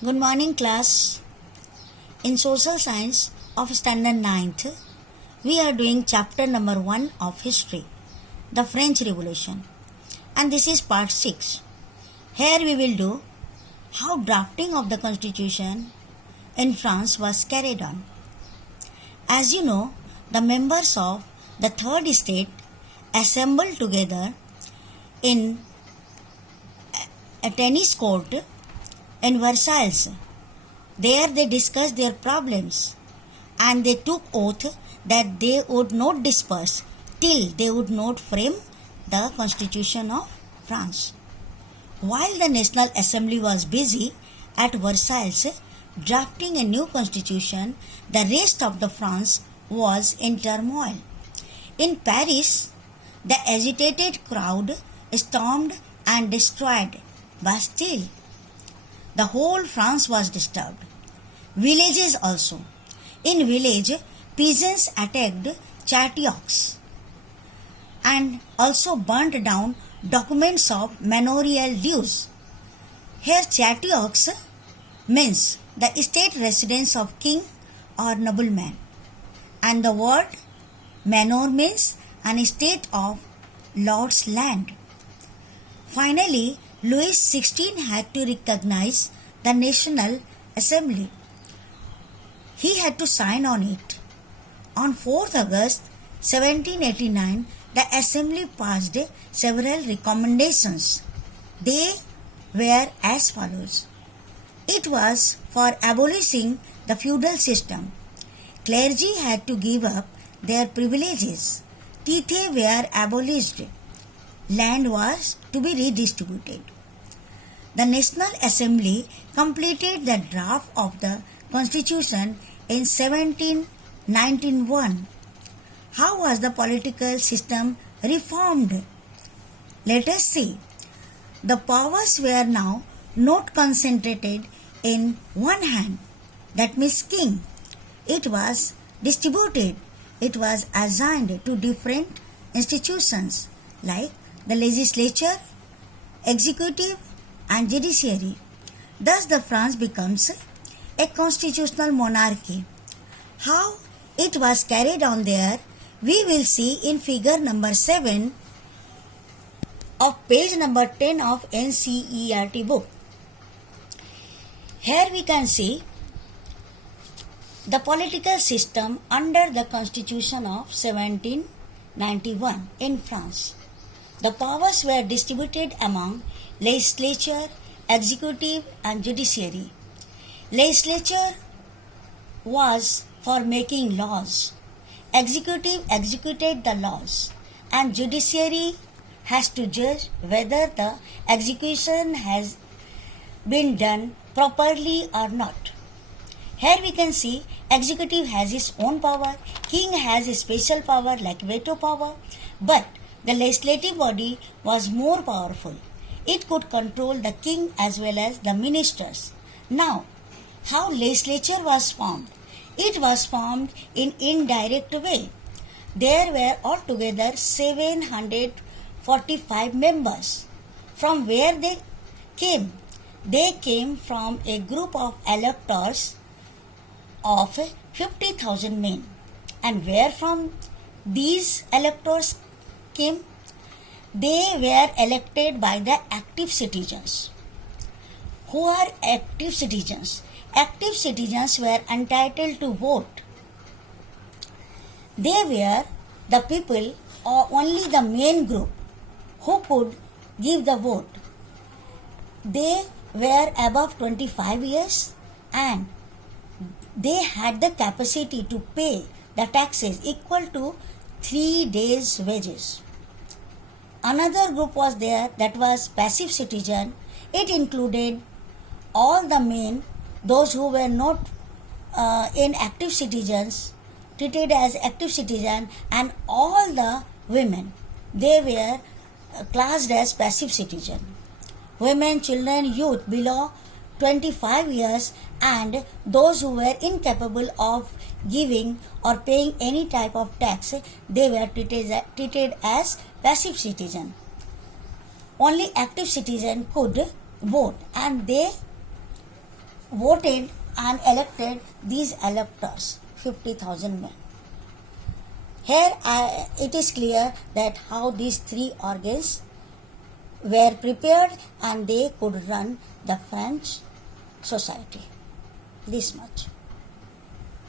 Good morning, class. In Social Science of Standard 9th, we are doing chapter number 1 of History, the French Revolution. And this is part 6. Here we will do how drafting of the constitution in France was carried on. As you know, the members of the third estate assembled together in a tennis court in Versailles. There they discussed their problems and they took oath that they would not disperse till they would not frame the Constitution of France. While the National Assembly was busy at Versailles drafting a new constitution, the rest of the France was in turmoil. In Paris, the agitated crowd stormed and destroyed Bastille. The whole France was disturbed. Villages also. In village, peasants attacked Chatiox and also burnt down documents of manorial dues. Here Chatiox means the state residence of king or nobleman, and the word manor means an estate of lord's land. Finally, Louis XVI had to recognize the National Assembly. He had to sign on it. On 4th August 1789, the Assembly passed several recommendations. They were as follows. It was for abolishing the feudal system. Clergy had to give up their privileges. Tithes were abolished. Land was to be redistributed. The National Assembly completed the draft of the Constitution in 1791. How was the political system reformed? Let us see. The powers were now not concentrated in one hand, that means king. It was distributed. It was assigned to different institutions like the legislature, executive and judiciary. Thus the France becomes a constitutional monarchy. How it was carried on there, we will see in figure number 7 of page number 10 of NCERT book. Here we can see the political system under the Constitution of 1791 in France. The powers were distributed among legislature, executive and judiciary. Legislature was for making laws. Executive executed the laws and judiciary has to judge whether the execution has been done properly or not. Here we can see executive has its own power, king has a special power like veto power, but the legislative body was more powerful. It could control the king as well as the ministers. Now, how legislature was formed? It was formed in indirect way. There were altogether 745 members. From where they came? They came from a group of electors of 50,000 men. And where from these electors came? They were elected by the active citizens. Who are active citizens? Active citizens were entitled to vote. They were the people or only the main group who could give the vote. They were above 25 years and they had the capacity to pay the taxes equal to 3 days' wages. Another group was there that was passive citizen. It included all the men, those who were not inactive citizens, treated as active citizen, and all the women. They were classed as passive citizen. Women, children, youth below 25 years and those who were incapable of giving or paying any type of tax, they were treated as passive citizen. Only active citizen could vote and they voted and elected these electors, 50,000 men. Here it is clear that how these three organs were prepared and they could run the French society. This much.